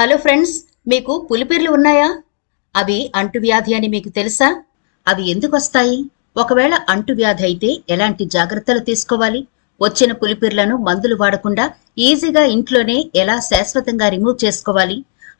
Hello friends మీకు పులిపిర్లు ఉన్నాయా? అవి అంటువ్యాధి అని మీకు తెలుసా? అవి ఎందుకు వస్తాయి? ఒకవేళ అంటువ్యాధి అయితే ఎలాంటి జాగ్రత్తలు తీసుకోవాలి? వచ్చిన పులిపిర్లను మందులు వాడకుండా ఈజీగా ఇంట్లోనే ఎలా శాశ్వతంగా రిమూవ్ చేసుకోవాలి?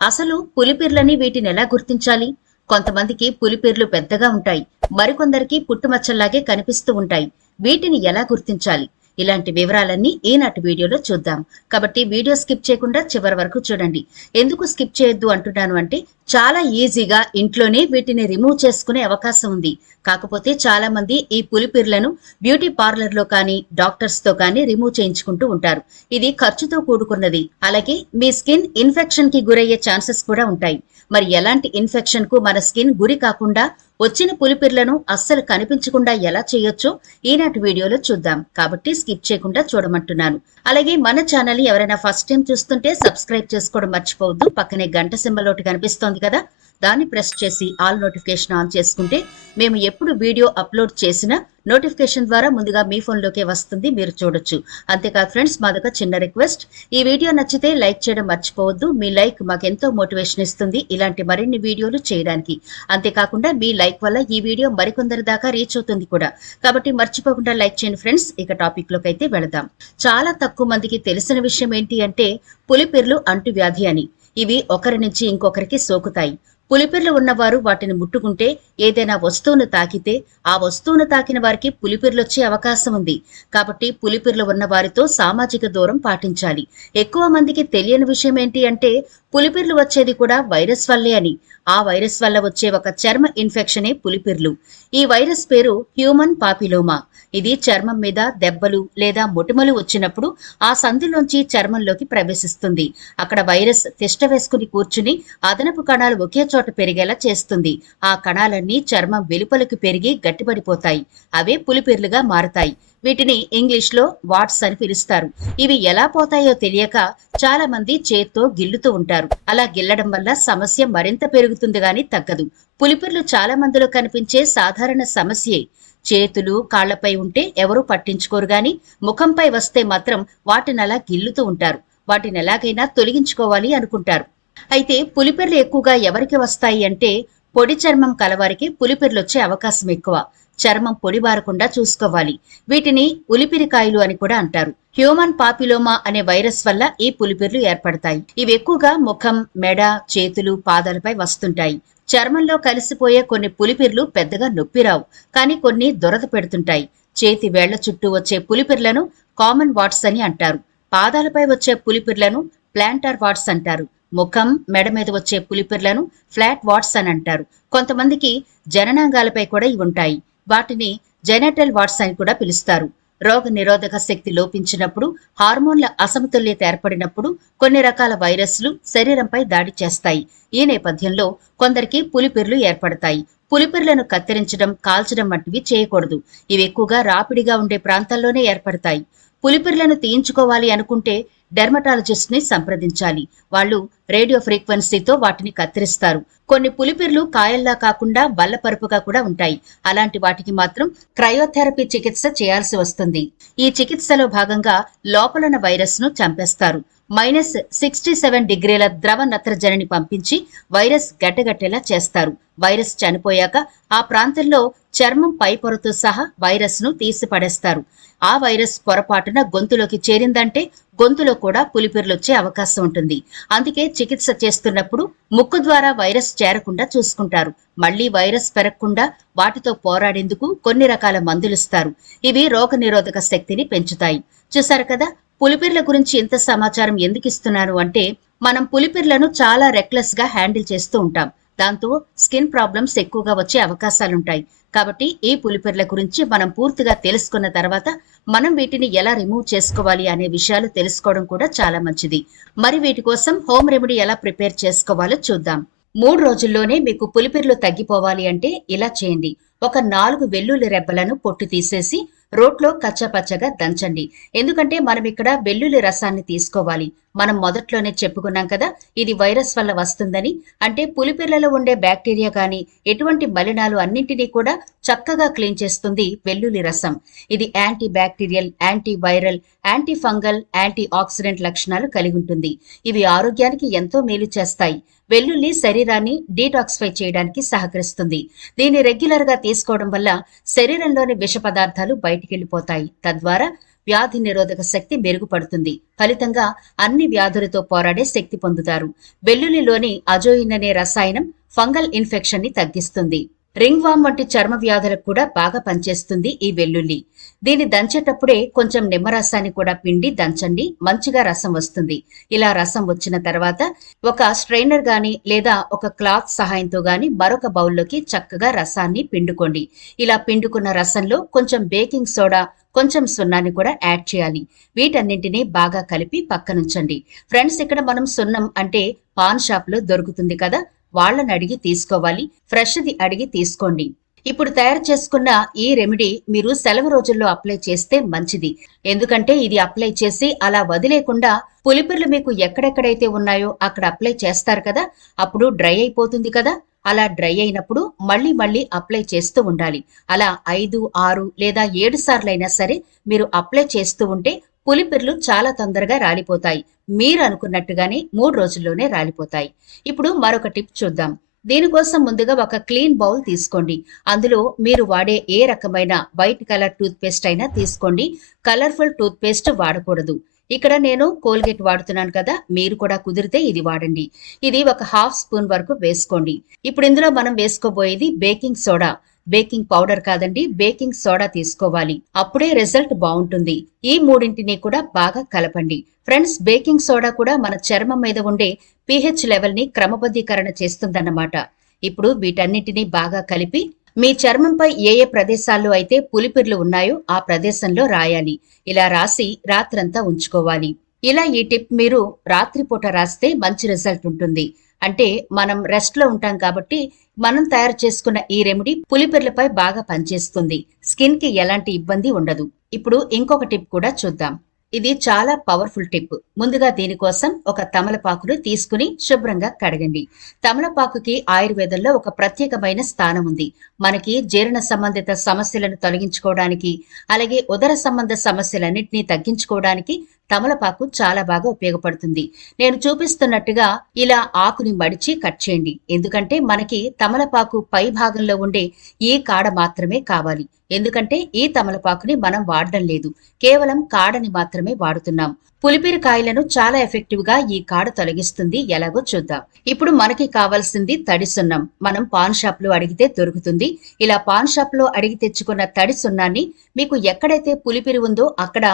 అసలు పులిపిర్లని వీటిని ఎలా గుర్తించాలి? కొంతమందికి పులిపిర్లు పెద్దగా ఉంటాయి మరికొందరికి పుట్టుమచ్చల్లాగే కనిపిస్తూ ఉంటాయి. వీటిని ఎలా గుర్తించాలి? ఇలాంటి వివరాలన్నీ ఈనాటి వీడియోలో చూద్దాం. కాబట్టి వీడియో స్కిప్ చేయకుండా చివరి వరకు చూడండి. ఎందుకు స్కిప్ చేయొద్దు అంటున్నాను అంటే చాలా ఈజీగా ఇంట్లోనే వీటిని రిమూవ్ చేసుకునే అవకాశం ఉంది. కాకపోతే చాలా మంది ఈ పులిపిర్లను బ్యూటీ పార్లర్లో కానీ డాక్టర్స్తో కానీ రిమూవ్ చేయించుకుంటూ ఉంటారు. ఇది ఖర్చుతో కూడుకున్నది. అలాగే మీ స్కిన్ ఇన్ఫెక్షన్కి గురయ్యే ఛాన్సెస్ కూడా ఉంటాయి. మరి ఎలాంటి ఇన్ఫెక్షన్కు మన స్కిన్ గురి కాకుండా వచ్చిన పులిపిర్లను అస్సలు కనిపించకుండా ఎలా చేయొచ్చో ఈనాటి వీడియోలో చూద్దాం. కాబట్టి స్కిప్ చేయకుండా చూడమంటున్నాను. అలాగే మన ఛానల్ ఎవరైనా ఫస్ట్ టైం చూస్తుంటే సబ్స్క్రైబ్ చేసుకోవడం మర్చిపోవద్దు. పక్కనే గంట సింబల్ ఒకటి కనిపిస్తోంది కదా. దాన్ని ప్రెస్ చేసి ఆల్ నోటిఫికేషన్ ఆన్ చేసుకుంటే మేము ఎప్పుడు వీడియో అప్లోడ్ చేసినా నోటిఫికేషన్ ద్వారా ముందుగా మీ ఫోన్లోకే వస్తుంది మీరు చూడొచ్చు. అంతేకాదు ఫ్రెండ్స్ మాదొక చిన్న రిక్వెస్ట్. ఈ వీడియో నచ్చితే లైక్ చేయడం మర్చిపోవద్దు. మీ లైక్ మాకెంతో మోటివేషన్ ఇస్తుంది ఇలాంటి మరిన్ని వీడియోలు చేయడానికి. అంతేకాకుండా మీ లైక్ వల్ల ఈ వీడియో మరికొందరి దాకా రీచ్ అవుతుంది కూడా. కాబట్టి మర్చిపోకుండా లైక్ చేయండి ఫ్రెండ్స్. ఇక టాపిక్లోకి అయితే వెళదాం. చాలా తక్కువ మందికి తెలిసిన విషయం ఏంటి అంటే పులిపిర్లు అంటువ్యాధి అని. ఇవి ఒకరి నుంచి ఇంకొకరికి సోకుతాయి. పులిపిర్లు ఉన్నవారు వాటిని ముట్టుకుంటే ఏదైనా వస్తువును తాకితే ఆ వస్తువును తాకిన వారికి పులిపిర్లు వచ్చే అవకాశం ఉంది. కాబట్టి పులిపిర్లు ఉన్న వారితో సామాజిక దూరం పాటించాలి. ఎక్కువ మందికి తెలియని విషయం ఏంటి అంటే పులిపిర్లు వచ్చేది కూడా వైరస్ వల్లే అని. ఆ వైరస్ వల్ల వచ్చే ఒక చర్మ ఇన్ఫెక్షనే పులిపిర్లు. ఈ వైరస్ పేరు హ్యూమన్ పాపిలోమా. ఇది చర్మం మీద దెబ్బలు లేదా మొటిమలు వచ్చినప్పుడు ఆ సంధిలోంచి చర్మంలోకి ప్రవేశిస్తుంది. అక్కడ వైరస్ తిష్ట వేసుకుని కూర్చుని అదనపు కణాలు ఒకే చోట పెరిగేలా చేస్తుంది. ఆ కణాలన్నీ చర్మం వెలుపలకు పెరిగి గట్టిపడిపోతాయి. అవే పులిపిర్లుగా మారతాయి. వీటిని ఇంగ్లీష్లో వాట్స్ అని పిలుస్తారు. ఇవి ఎలా పోతాయో తెలియక చాలా మంది చేత్తో గిల్లుతూ ఉంటారు. అలా గిల్లడం వల్ల సమస్య మరింత పెరుగుతుంది గాని తగ్గదు. పులిపిర్లు చాలా మందిలో కనిపించే సాధారణ సమస్యే. చేతులు కాళ్ళపై ఉంటే ఎవరూ పట్టించుకోరు గాని ముఖంపై వస్తే మాత్రం వాటిని అలా గిల్లుతూ ఉంటారు. వాటిని ఎలాగైనా తొలగించుకోవాలి అనుకుంటారు. అయితే పులిపిర్లు ఎక్కువగా ఎవరికి వస్తాయి అంటే పొడి చర్మం కలవారికి పులిపిర్లు వచ్చే అవకాశం ఎక్కువ. చర్మం పొడిబారకుండా చూసుకోవాలి. వీటిని ఉలిపిరికాయలు అని కూడా అంటారు. హ్యూమన్ పాపిలోమా అనే వైరస్ వల్ల ఈ పులిపిర్లు ఏర్పడతాయి. ఇవి ఎక్కువగా ముఖం మెడ చేతులు పాదాలపై వస్తుంటాయి. చర్మంలో కలిసిపోయే కొన్ని పులిపిర్లు పెద్దగా నొప్పి రావు కానీ కొన్ని దురద పెడుతుంటాయి. చేతి వేళ్ళ చుట్టూ వచ్చే పులిపిర్లను కామన్ వాట్స్ అని అంటారు. పాదాలపై వచ్చే పులిపిర్లను ప్లాంటర్ వాట్స్ అంటారు. ముఖం మెడ మీద వచ్చే పులిపిర్లను ఫ్లాట్ వాట్స్ అని అంటారు. కొంతమందికి జననాంగాలపై కూడా ఇవి ఉంటాయి. వాటిని జెనటల్ వాట్స్ అని కూడా పిలుస్తారు. రోగ నిరోధక శక్తి లోపించినప్పుడు హార్మోన్ల అసమతుల్యత ఏర్పడినప్పుడు కొన్ని రకాల వైరస్లు శరీరంపై దాడి చేస్తాయి. ఈ నేపథ్యంలో కొందరికి పులిపిర్లు ఏర్పడతాయి. పులిపిర్లను కత్తిరించడం కాల్చడం వంటివి చేయకూడదు. ఇవి ఎక్కువగా రాపిడిగా ఉండే ప్రాంతాల్లోనే ఏర్పడతాయి. పులిపిర్లను తీయించుకోవాలి అనుకుంటే డెర్మటాలజిస్ట్ని సంప్రదించాలి. వాళ్ళు రేడియో ఫ్రీక్వెన్సీతో వాటిని కత్తిరిస్తారు. కొన్ని పులిపిర్లు కాయల్లా కాకుండా బల్లపరుపుగా కూడా ఉంటాయి. అలాంటి వాటికి మాత్రం క్రయోథెరపీ చికిత్స చేయాల్సి వస్తుంది. ఈ చికిత్సలో భాగంగా లోపలన వైరస్ను చంపేస్తారు. మైనస్ సిక్స్టీ సెవెన్ డిగ్రీల ద్రవ నత్రజనిని పంపించి వైరస్ గడ్డగట్టేలా చేస్తారు. వైరస్ చనిపోయాక ఆ ప్రాంతంలో చర్మం పై పొరతో సహా వైరస్ను తీసి పడేస్తారు ఆ వైరస్ పొరపాటున గొంతులోకి చేరిందంటే గొంతులో కూడా పులిపిర్లొచ్చే అవకాశం ఉంటుంది. అందుకే చికిత్స చేస్తున్నప్పుడు ముక్కు ద్వారా వైరస్ చేరకుండా చూసుకుంటారు. మళ్ళీ వైరస్ పెరగకుండా వాటితో పోరాడేందుకు కొన్ని రకాల మందులిస్తారు ఇవి రోగ నిరోధక శక్తిని పెంచుతాయి. చూశారు కదా పులిపిర్ల గురించి ఇంత సమాచారం ఎందుకు ఇస్తున్నాను అంటే మనం పులిపిర్లను చాలా రెక్లెస్గా హ్యాండిల్ చేస్తూ ఉంటాం. దాంతో స్కిన్ ప్రాబ్లమ్స్ ఎక్కువగా వచ్చే అవకాశాలుంటాయి. కాబట్టి ఈ పులిపిర్ల గురించి మనం పూర్తిగా తెలుసుకున్న తర్వాత మనం వీటిని ఎలా రిమూవ్ చేసుకోవాలి అనే విషయాలు తెలుసుకోవడం కూడా చాలా మంచిది. మరి వీటి కోసం హోమ్ రెమెడీ ఎలా ప్రిపేర్ చేసుకోవాలో చూద్దాం. మూడు రోజుల్లోనే మీకు పులిపిర్లు తగ్గిపోవాలి అంటే ఇలా చేయండి. ఒక నాలుగు వెల్లుల్లి రెబ్బలను పొట్టు తీసేసి రోట్లో కచ్చపచ్చగా దంచండి. ఎందుకంటే మనం ఇక్కడ వెల్లుల్లి రసాన్ని తీసుకోవాలి. మనం మొదట్లోనే చెప్పుకున్నాం కదా ఇది వైరస్ వల్ల వస్తుందని. అంటే పులిపిర్లలో ఉండే బ్యాక్టీరియా కానీ ఎటువంటి మలినాలు అన్నింటినీ కూడా చక్కగా క్లీన్ చేస్తుంది వెల్లుల్లి రసం. ఇది anti bacterial anti viral anti fungal anti oxidant లక్షణాలు కలిగి ఉంటుంది. ఇవి ఆరోగ్యానికి ఎంతో మేలు చేస్తాయి. వెల్లుల్లి శరీరాన్ని డీటాక్సిఫై చేయడానికి సహకరిస్తుంది. దీన్ని రెగ్యులర్గా తీసుకోవడం వల్ల శరీరంలోని విష పదార్థాలు బయటికెళ్ళిపోతాయి తద్వారా వ్యాధి నిరోధక శక్తి మెరుగుపడుతుంది. ఫలితంగా అన్ని వ్యాధులతో పోరాడే శక్తి పొందుతారు. వెల్లుల్లిలోని అజోయిన్ అనే రసాయనం ఫంగల్ ఇన్ఫెక్షన్ని తగ్గిస్తుంది. రింగ్ వామ్ వంటి చర్మ వ్యాధులకు కూడా బాగా పనిచేస్తుంది ఈ వెల్లుల్లి. దీన్ని దంచేటప్పుడే కొంచెం నిమ్మరసాన్ని కూడా పిండి దంచండి. మంచిగా రసం వస్తుంది. ఇలా రసం వచ్చిన తర్వాత ఒక స్ట్రైనర్ గాని లేదా ఒక క్లాత్ సహాయంతో గాని మరొక బౌల్లోకి చక్కగా రసాన్ని పిండుకోండి. ఇలా పిండుకున్న రసంలో కొంచెం బేకింగ్ సోడా కొంచెం సున్నాన్ని కూడా యాడ్ చేయాలి. వీటన్నింటినీ బాగా కలిపి పక్కనుంచండి. ఫ్రెండ్స్ ఇక్కడ మనం సున్నం అంటే పాన్ షాప్లో దొరుకుతుంది కదా వాళ్ళని అడిగి తీసుకోవాలి. ఫ్రెష్ది అడిగి తీసుకోండి. ఇప్పుడు తయారు చేసుకున్న ఈ రెమెడీ మీరు సెలవు రోజుల్లో అప్లై చేస్తే మంచిది. ఎందుకంటే ఇది అప్లై చేసి అలా వదిలేకుండా పులిపిర్లు మీకు ఎక్కడెక్కడైతే ఉన్నాయో అక్కడ అప్లై చేస్తారు కదా అప్పుడు డ్రై అయిపోతుంది కదా. అలా డ్రై అయినప్పుడు మళ్ళీ మళ్ళీ అప్లై చేస్తూ ఉండాలి. అలా ఐదు ఆరు లేదా ఏడు సార్లైనా సరే మీరు అప్లై చేస్తూ ఉంటే పులిపిర్లు చాలా తొందరగా రాలిపోతాయి. మీరు అనుకున్నట్టుగానే మూడు రోజుల్లోనే రాలిపోతాయి. ఇప్పుడు మరొక టిప్ చూద్దాం. దీనికోసం ముందుగా ఒక క్లీన్ బౌల్ తీసుకోండి. అందులో మీరు వాడే ఏ రకమైన వైట్ కలర్ టూత్ పేస్ట్ అయినా తీసుకోండి. కలర్ఫుల్ టూత్ పేస్ట్ వాడకూడదు. ఇక్కడ నేను కోల్గేట్ వాడుతున్నాను కదా మీరు కూడా కుదిరితే ఇది వాడండి. ఇది ఒక హాఫ్ స్పూన్ వరకు వేసుకోండి. ఇప్పుడు ఇందులో మనం వేసుకోబోయేది బేకింగ్ సోడా. బేకింగ్ పౌడర్ కాదండి బేకింగ్ సోడా తీసుకోవాలి. అప్పుడే రిజల్ట్ బాగుంటుంది. ఈ మూడింటిని కూడా బాగా కలపండి. ఫ్రెండ్స్ బేకింగ్ సోడా కూడా మన చర్మం మీద ఉండే పిహెచ్ లెవెల్ని క్రమబద్ధీకరణ చేస్తుందన్నమాట. ఇప్పుడు వీటన్నిటినీ బాగా కలిపి మీ చర్మంపై ఏ ఏ ప్రదేశాల్లో అయితే పులిపిర్లు ఉన్నాయో ఆ ప్రదేశంలో రాయాలి. ఇలా రాసి రాత్రంతా ఉంచుకోవాలి. ఇలా ఈ టిప్ మీరు రాత్రిపూట రాస్తే మంచి రిజల్ట్ ఉంటుంది. అంటే మనం రెస్ట్లో ఉంటాం కాబట్టి మనం తయారు చేసుకున్న ఈ రెమెడీ పులిపిర్లపై బాగా పనిచేస్తుంది. స్కిన్కి ఎలాంటి ఇబ్బంది ఉండదు. ఇప్పుడు ఇంకొక టిప్ కూడా చూద్దాం. ఇది చాలా పవర్ఫుల్ టిప్ ముందుగా దీనికోసం ఒక తమలపాకును తీసుకుని శుభ్రంగా కడగండి. తమలపాకుకి ఆయుర్వేదంలో ఒక ప్రత్యేకమైన స్థానం ఉంది. మనకి జీర్ణ సంబంధిత సమస్యలను తొలగించుకోవడానికి అలాగే ఉదర సంబంధ సమస్యలన్నింటినీ తగ్గించుకోవడానికి తమలపాకు చాలా బాగా ఉపయోగపడుతుంది. నేను చూపిస్తున్నట్టుగా ఇలా ఆకుని మడిచి కట్ చేయండి. ఎందుకంటే మనకి తమలపాకు పై భాగంలో ఉండే ఈ కాడ మాత్రమే కావాలి. ఎందుకంటే ఈ తమలపాకుని మనం వాడడం లేదు. కేవలం కాడని మాత్రమే వాడుతున్నాం. పులిపిరి కాయలను చాలా ఎఫెక్టివ్గా ఈ కాడ తొలగిస్తుంది. ఎలాగో చూద్దాం. ఇప్పుడు మనకి కావాల్సింది తడి సున్నం. మనం పాన్ షాప్లో అడిగితే దొరుకుతుంది. ఇలా పాన్ షాప్లో అడిగి తెచ్చుకున్న తడి సున్నాన్ని మీకు ఎక్కడైతే పులిపిరి ఉందో అక్కడ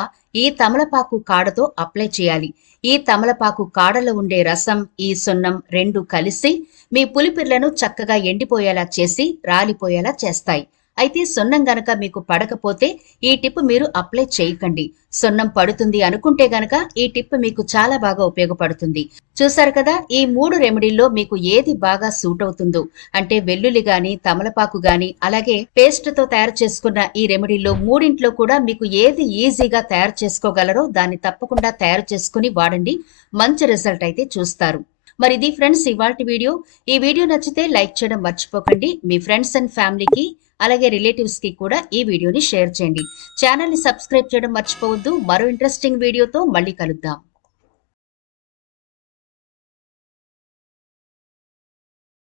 ఈ తమలపాకు కాడతో అప్లై చేయాలి. ఈ తమలపాకు కాడలో ఉండే రసం ఈ సున్నం రెండు కలిసి మీ పులిపిర్లను చక్కగా ఎండిపోయేలా చేసి రాలిపోయేలా చేస్తాయి. అయితే సున్నం గనక మీకు పడకపోతే ఈ టిప్ మీరు అప్లై చేయకండి. సున్నం పడుతుంది అనుకుంటే గనక ఈ టిప్ మీకు చాలా బాగా ఉపయోగపడుతుంది. చూసారు కదా ఈ మూడు రెమెడీల్లో మీకు ఏది బాగా సూట్ అవుతుందో? అంటే వెల్లుల్లి గాని తమలపాకు గాని అలాగే పేస్ట్తో తయారు చేసుకున్న ఈ రెమెడీల్లో మూడింట్లో కూడా మీకు ఏది ఈజీగా తయారు చేసుకోగలరో దాన్ని తప్పకుండా తయారు చేసుకుని వాడండి. మంచి రిజల్ట్ అయితే చూస్తారు. మరి ఇది ఫ్రెండ్స్ ఇవాళ వీడియో. ఈ వీడియో నచ్చితే లైక్ చేయడం మర్చిపోకండి. మీ ఫ్రెండ్స్ అండ్ ఫ్యామిలీకి అలాగే రిలేటివ్స్కి కూడా ఈ వీడియోని షేర్ చేయండి. ఛానల్ని సబ్స్క్రైబ్ చేయడం మర్చిపోవద్దు. మరో ఇంట్రెస్టింగ్ వీడియోతో మళ్ళీ కలుద్దాం.